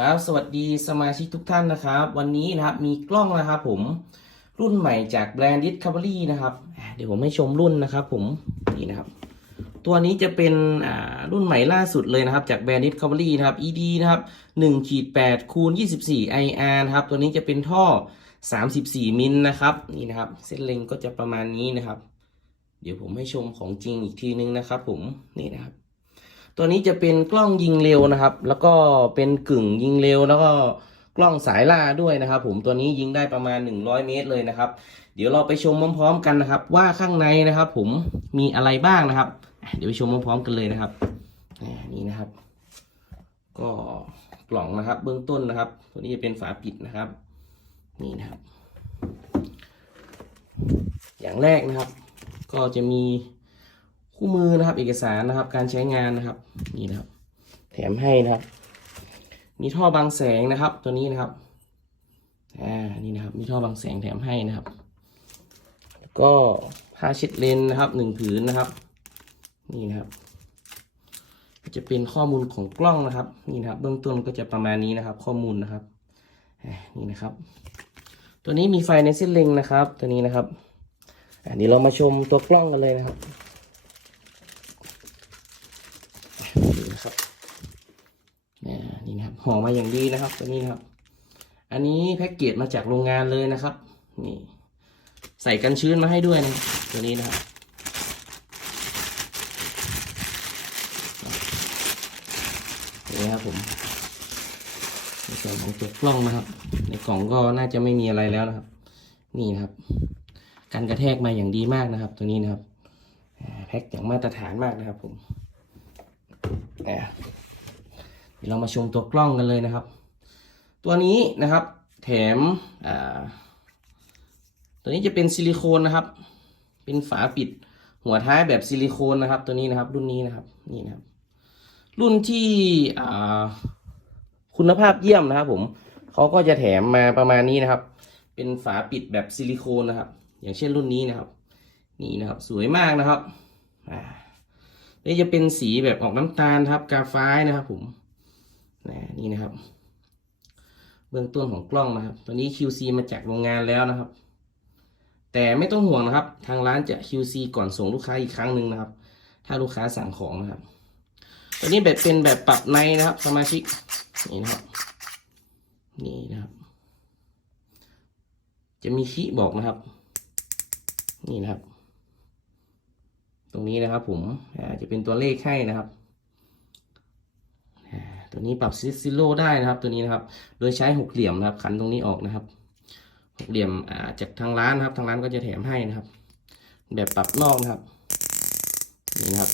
ครับสวัสดีสมาชิกทุกท่านนะครับ วันนี้นะครับมีกล้องนะครับผมรุ่นใหม่จากแบรนด์ Discovery นะครับเดี๋ยวผมให้ชมรุ่นนะครับผมนี่นะครับ ตัวนี้จะเป็นอ่ารุ่นใหม่ล่าสุดเลยนะครับจากแบรนด์ Discovery นะครับ ED นะครับ1ขีด8คูณ24 IR นะครับตัวนี้จะเป็นท่อ 34 มิลนะครับนี่นะครับ เส้นเล็งก็จะประมาณนี้นะครับ เดี๋ยวผมให้ชมของจริงอีกทีนึงนะครับ ผมนี่นะครับ ตัวนี้จะเป็นกล้องยิงเร็วนะครับ แล้วก็เป็นกึ่งยิงเร็ว แล้วก็กล้องสายล่าด้วยนะครับ ผมตัวนี้ยิงได้ประมาณ 100 เมตรเลยนะครับ เดี๋ยวเราไปชมพร้อมๆกันนะครับ ว่าข้างในนะครับ ผมมีอะไรบ้างนะครับ เดี๋ยวไปชมพร้อมๆกันเลยนะครับนี่นะครับ ก็กล่องนะครับ เบื้องต้นนะครับ ตัวนี้จะเป็นฝาปิดนะครับ นี่นะครับ อย่างแรกนะครับ ก็จะมี คู่มือนะครับ เอกสารนะครับ การใช้งานนะครับ นี่นะครับ แถมให้นะครับ มีท่อบังแสงนะครับ ตัวนี้นะครับ อ่า นี่นะครับ มีท่อบังแสงแถมให้นะครับ แล้วก็ผ้าเช็ดเลนส์นะครับหนึ่งผืนนะครับ นี่นะครับ จะเป็นข้อมูลของกล้องนะครับ นี่นะครับ เบื้องต้นก็จะประมาณนี้นะครับ ข้อมูลนะครับ นี่นะครับ ตัวนี้มีไฟในเส้นเล็งนะครับ ตัวนี้นะครับอันนี้เรามาชมตัวกล้องกันเลยนะครับ นี่นะครับนี่นะครับห่อมาอย่างดีนะครับ ตัวนี้นะครับ อันนี้แพ็กเกจมาจากโรงงานเลยนะครับ นี่ ใส่กันชื้นมาให้ด้วยนะตัวนี้นะครับนี่ครับผมในส่วนของตัวกล้องนะครับ ในกล่องก็น่าจะไม่มีอะไรแล้วนะครับ นี่นะครับการกระแทกมาอย่างดีมากนะครับ ตัวนี้นะครับแพ็กอย่างมาตรฐานมากนะครับผม อะเดี๋ยวเรามาชมตัวกล้องกันเลยนะครับ ตัวนี้นะครับแถมตัวนี้จะเป็นซิลิโคนนะครับ เป็นฝาปิดหัวท้ายแบบซิลิโคนนะครับ ตัวนี้นะครับรุ่นนี้นะครับนี่นะครับ รุ่นที่คุณภาพเยี่ยมนะครับ ผมเขาก็จะแถมมาประมาณนี้นะครับ เป็นฝาปิดแบบซิลิโคนนะครับ อย่างเช่นรุ่นนี้นะครับ นี่นะครับ สวยมากนะครับอ่า นี่จะเป็นสีแบบออกน้ำตาลครับ กาฟ้ายนะครับ ผมนะนี่นะครับ เบื้องต้นของกล้องนะครับตัวนี้ QC มาจากโรงงานแล้วนะครับ แต่ไม่ต้องห่วงนะครับ ทางร้านจะ QC ก่อนส่งลูกค้าอีกครั้งหนึ่งนะครับ ถ้าลูกค้าสั่งของนะครับตัวนี้แบบเป็นแบบปรับในนะครับ สมาชิกนี่นะครับนี่นะครับ จะมีคีย์บอกนะครับ นี่นะครับ ตรงนี้นะครับผมจะเป็นตัวเลขให้นะครับ ตัวนี้ปรับซิซิโลได้นะครับตัวนี้นะครับ โดยใช้หกเหลี่ยมนะครับ ขันตรงนี้ออกนะครับหกเหลี่ยมจากทางร้านนะครับทางร้านก็จะแถมให้นะครับ แบบปรับนอกนะครับนี่นะครับ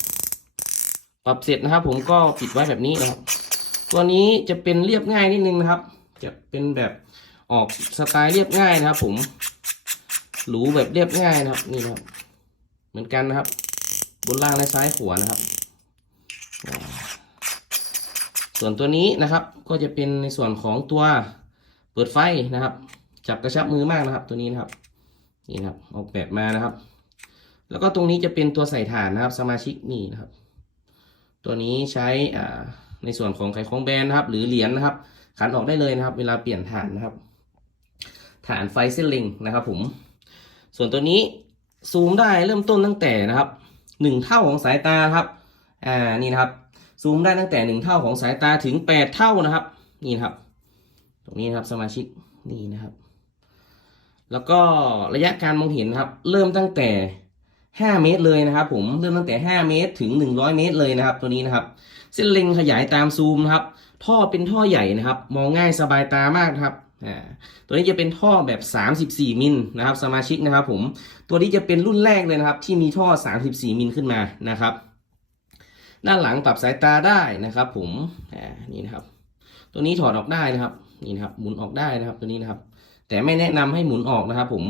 ปรับเสร็จนะครับ ผมก็ปิดไว้แบบนี้นะครับ ตัวนี้จะเป็นเรียบง่ายนิดนึงนะครับ จะเป็นแบบออกสไตล์เรียบง่ายนะครับ ผมหรูแบบเรียบง่ายนะครับนี่นะครับ เหมือนกันนะครับ บนล่างและซ้ายขวานะครับ ส่วนตัวนี้นะครับก็จะเป็นในส่วนของตัวเปิดไฟนะครับ จับกระชับมือมากนะครับ ตัวนี้นะครับนี่นะครับออกแบบมานะครับ แล้วก็ตรงนี้จะเป็นตัวใส่ถ่านนะครับ สมาชิกนี่นะครับ ตัวนี้ใช้อ่าในส่วนของไขควงแบนนะครับ หรือเหรียญนะครับขันออกได้เลยนะครับ เวลาเปลี่ยนถ่านนะครับ ฐานไฟเส้นเล็งนะครับ ผม ส่วนตัวนี้ซูมได้เริ่มต้นตั้งแต่นะครับ หนึ่งเท่าของสายตาครับอ่านี่นะครับซูมได้ตั้งแต่หนึ่งเท่าของสายตาถึงแปดเท่านะครับ นี่นครับ ตรงนี้นะครับสมาชิกนี่นะครับ แล้วก็ระยะการมองเห็นนครับ เริ่มตั้งแต่ห้าเมตรเลยนะครับ ผมเริ่มตั้งแต่ห้าเมตรถึงหนึ่งร้อยเมตรเลยนะครับ ตัวนี้นะครับ เส้นเล็งขยายตามซูมนะครับ ท่อเป็นท่อใหญ่นะครับ มองง่ายสบายตามากครับ ตัวนี้จะเป็นท่อแบบ 34 มิลนะครับ สมาชิกนะครับผม ตัวนี้จะเป็นรุ่นแรกเลยนะครับ ที่มีท่อ 34 มิลขึ้นมานะครับ ด้านหลังปรับสายตาได้นะครับ ผมนี่นะครับ ตัวนี้ถอดออกได้นะครับ นี่นะครับ หมุนออกได้นะครับ ตัวนี้นะครับ แต่ไม่แนะนำให้หมุนออกนะครับ ผม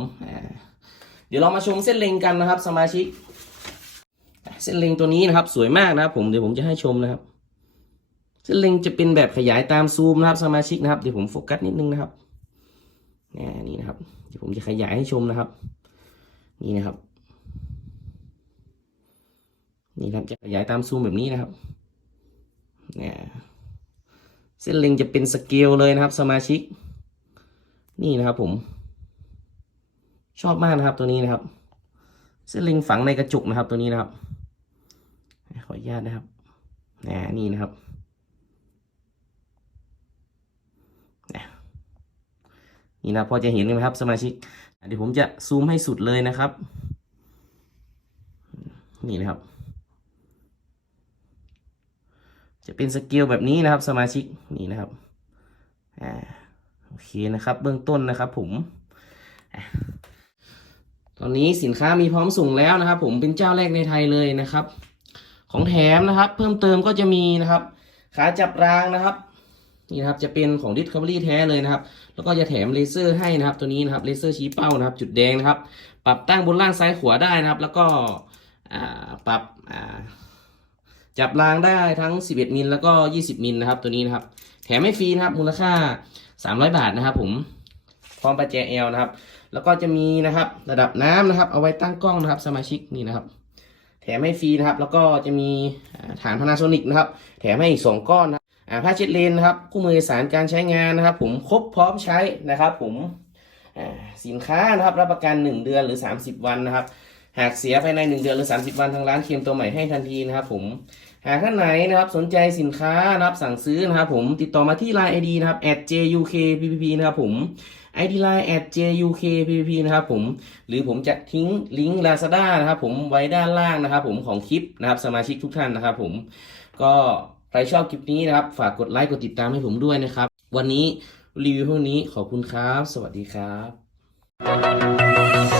เดี๋ยวเรามาชมเส้นเล็งกันนะครับ สมาชิก เส้นเล็งตัวนี้นะครับ สวยมากนะครับ ผม เดี๋ยวผมจะให้ชมนะครับ เส้นเล็งจะเป็นแบบขยายตามซูมนะครับ สมาชิกนะครับ เดี๋ยวผมโฟกัสนิดนึงนะครับ อ่านี่นะครับเดี๋ยวผมจะขยายให้ชมนะครับ นี่นะครับ นี่ครับจะขยายตามซูมแบบนี้นะครับเนี่ยเส้นเล็งจะเป็นสเกลเลยนะครับ สมาชิก นี่นะครับผม ชอบมากนะครับตัวนี้นะครับ เส้นเล็งฝังในกระจุกนะครับตัวนี้นะครับ ขออนุญาตนะครับนะนี่นะครับนะ นี่นะพอจะเห็นไหมครับสมาชิกเดี๋ยวผมจะซูมให้สุดเลยนะครับ นี่นะครับ จะเป็นสเกลแบบนี้นะครับสมาชิกนี่นะครับอ่าโอเคนะครับ เบื้องต้นนะครับ ผมตอนนี้สินค้ามีพร้อมส่งแล้วนะครับ ผมเป็นเจ้าแรกในไทยเลยนะครับ ของแถมนะครับ เพิ่มเติมก็จะมีนะครับ ขาจับรางนะครับ นี่นะครับจะเป็นของ Discovery แท้เลยนะครับ แล้วก็จะแถมเลเซอร์ให้นะครับ ตัวนี้นะครับเลเซอร์ชี้เป้านะครับ จุดแดงนะครับ ปรับตั้งบนล่างซ้ายขวาได้นะครับ แล้วก็ปรับจับรางได้ทั้ง 11 มิลแล้วก็ 20 มิลนะครับ ตัวนี้นะครับ แถมให้ฟรีนะครับ มูลค่า 300 บาทนะครับ ผมพร้อมประแจเอลนะครับ แล้วก็จะมีนะครับ ระดับน้ำนะครับ เอาไว้ตั้งกล้องนะครับ สมาชิกนี่นะครับ แถมให้ฟรีนะครับ แล้วก็จะมีฐานพานาโซนิกนะครับ แถมให้อีก 2 ก้อนนะ ผ้าเช็ดเลนนะครับคู่มือสารการใช้งานนะครับ ผมครบพร้อมใช้นะครับ ผมสินค้านะครับรับประกัน 1 เดือนหรือ 30 วันนะครับ หากเสียภายใน 1 เดือนหรือ 30 วันทางร้านเคลมตัวใหม่ให้ทันทีนะครับ ผมหากท่านไหนนะครับสนใจสินค้านะครับสั่งซื้อนะครับผมติดต่อมาที่ Line ID นะครับ @jukppp นะครับผม ID Line @jukppp นะครับผมหรือผมจะทิ้งลิงก์ Lazada นะครับผมไว้ด้านล่างนะครับผมของคลิปนะครับสมาชิกทุกท่านนะครับผมก็ ใครชอบคลิปนี้นะครับ ฝากกดไลค์กดติดตามให้ผมด้วยนะครับ วันนี้รีวิวพวกนี้ขอบคุณครับ สวัสดีครับ